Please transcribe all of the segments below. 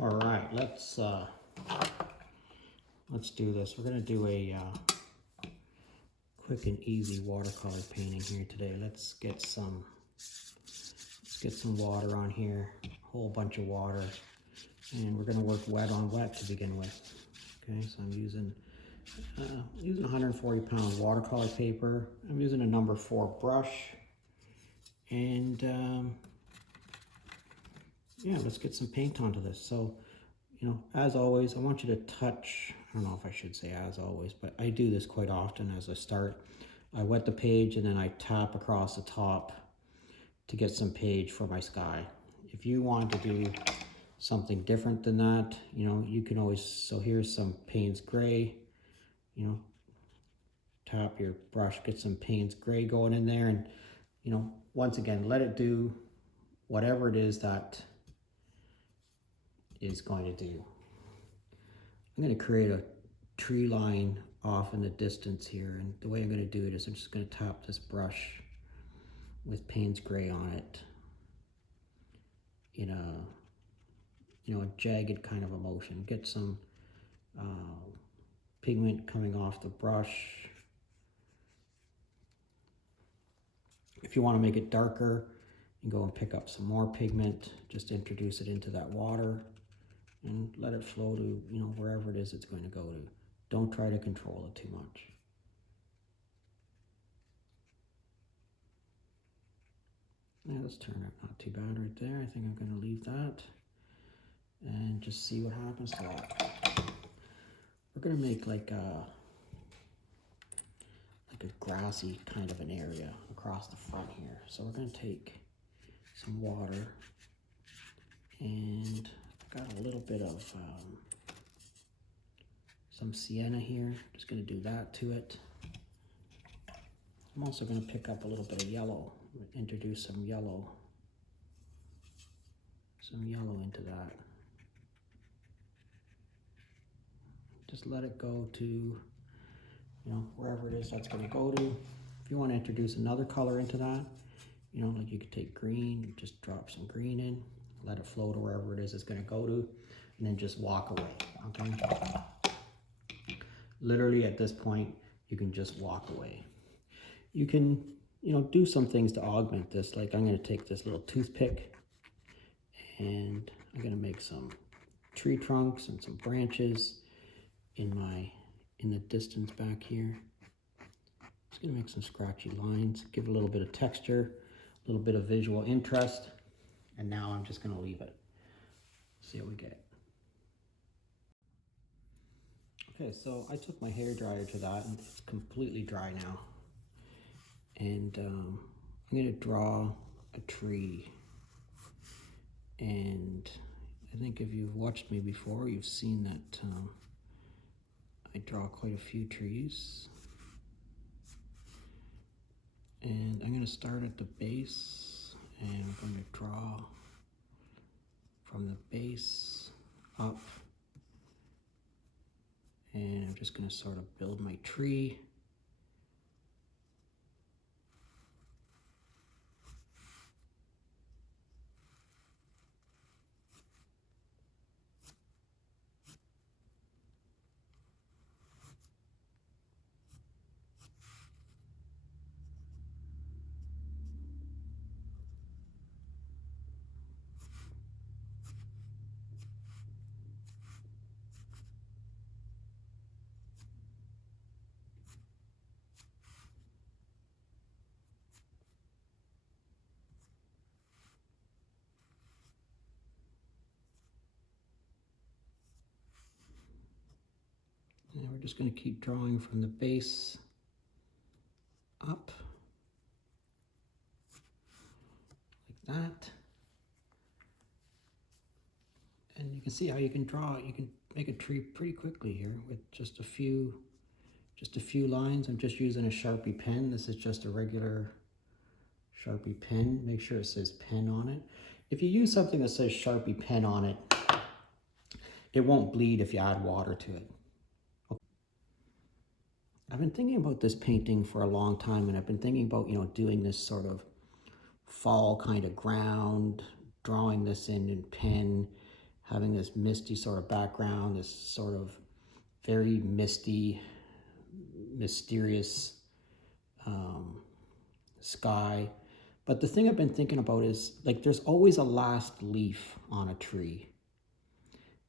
All right, let's do this. We're gonna do a quick and easy watercolor painting here today. Let's get some water on here, a whole bunch of water, and we're gonna work wet on wet to begin with. Okay, so I'm using 140-pound watercolor paper. I'm using a number 4 brush, and yeah, let's get some paint onto this. So, you know, as always, I want you to touch, I don't know if I should say as always, but I do this quite often as I start. I wet the page and then I tap across the top to get some page for my sky. If you want to do something different than that, you know, you can always, so here's some Payne's gray, you know, tap your brush, get some Payne's gray going in there, and, you know, once again, let it do whatever it is that is going to do. I'm going to create a tree line off in the distance here, and the way I'm going to do it is I'm just going to tap this brush with Payne's gray on it in a, you know, a jagged kind of a motion. Get some pigment coming off the brush. If you want to make it darker, you can go and pick up some more pigment, just introduce it into that water and let it flow to, you know, wherever it is it's going to go to. Don't try to control it too much. Yeah, let's turn it not too bad right there. I think I'm going to leave that and just see what happens to that. We're going to make like a grassy kind of an area across the front here. So we're going to take some water, and I've got a little bit of some sienna here. Just going to do that to it. I'm also going to pick up a little bit of yellow, introduce some yellow into that. Just let it go to, you know, wherever it is that's going to go to. If you want to introduce another color into that, you know, like you could take green, just drop some green in, let it flow to wherever it is it's going to go to, and then just walk away, okay? Literally at this point, you can just walk away. You can, you know, do some things to augment this. Like I'm going to take this little toothpick and I'm going to make some tree trunks and some branches in the distance back here. Just going to make some scratchy lines, give a little bit of texture, a little bit of visual interest, and now I'm just going to leave it. See what we get. Okay, so I took my hairdryer to that, and it's completely dry now. And I'm going to draw a tree. And I think if you've watched me before, you've seen that I draw quite a few trees. And I'm going to start at the base, and I'm going to draw from the base up. And I'm just going to sort of build my tree. And we're just going to keep drawing from the base up, like that. And you can see how you can draw, you can make a tree pretty quickly here with just a few lines. I'm just using a Sharpie pen. This is just a regular Sharpie pen. Make sure it says pen on it. If you use something that says Sharpie pen on it, it won't bleed if you add water to it. I've been thinking about this painting for a long time, and I've been thinking about, you know, doing this sort of fall kind of ground, drawing this in pen, having this misty sort of background, this sort of very misty, mysterious sky. But the thing I've been thinking about is, like, there's always a last leaf on a tree.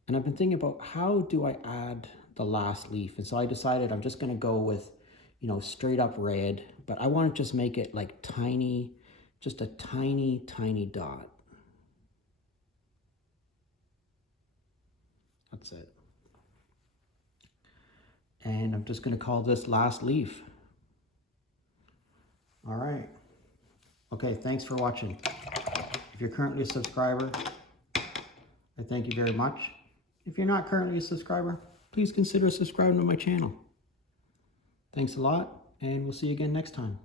And I've been thinking about, how do I add the last leaf? And so I decided I'm just going to go with, you know, straight up red, but I want to just make it like tiny, just a tiny, tiny dot. That's it. And I'm just going to call this last leaf. All right. Okay, thanks for watching. If you're currently a subscriber, I thank you very much. If you're not currently a subscriber, please consider subscribing to my channel. Thanks a lot, and we'll see you again next time.